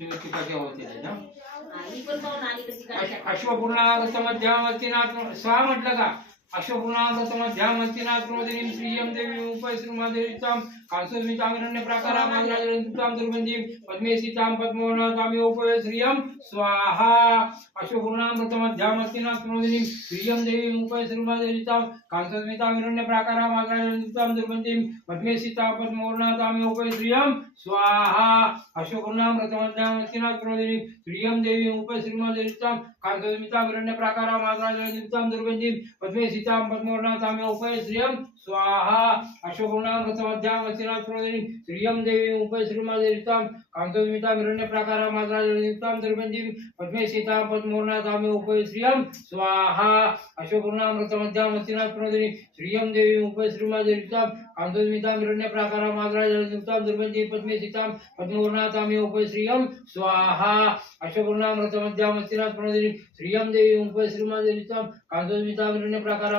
तुम्ही टीका केव्हा होती ना ही पण पाहून आली कशी काय अश्वपूर्णामृतमध्यामस्तिनाथ स्वाहा म्हटलं का अश्वपूर्णामृतमध्यामस्तिनाथ्रोदिनीं श्रियं देवीं उपैश्रीमादेवीतां कांसोस्मितामिरण्य प्राकारामाग्राजन्तां दुर्गन्धिं पद्मे सीतां पद्मवर्णातामिव उपैश्रियं स्वाहा अश्वपूर्णामृतमध्यामस्तिनाथ्रोदिनीं श्रियं देवीं उपैश्रीमादेवीतां कांसोस्मितामिरण्य प्राकारामाग्राजन्तां दुर्गन्धिं पद्मे सीतां पद्मवर्णातामिव उपैश्रियं स्वाहा अश्वपूर्णामृतमध्यामस्तिनाथ्रोदिनीं श्रियं देवीं उपैश्रीमादेवीतां कांसोस्मितामिरण्य प्राकारामाग्राजन्तां दुर्गन्धिं पद्मे सीतां पद्मवर्णातामिव उपैश्रियं स्वाहा अश्वपूर्णामृतमध्यामस्तिनाथ्रोदिनीं श्रियं देवीं उपैश्रीमादेवीतां कांसोस्मितामिरण्य प्राकारामाग्राजन्तां दुर्गन्धिं पद्मे सीतां पद्मवर्णातामिव उपैश्रियं स्वाहा अश्वपूर्णामृतमध्यामस्तिनाथ्रोदिनीं श्रियं देवीं उपैश्रीमादेवीतां कांसोस्मितामिरण्य प्राकारामाग्राजन्तां दुर्गन्धिं पद्मे सीतां पद्मवर्णातामिव उपैश्रियं स्वाहा अश्वपूर्णामृतमध्यामस्तिनाथ्रोदिनीं श्रियं देवीं उपैश्रीमादेवीतां कांसोस्मितामिरण्य प्राकारामाग्राजन्तां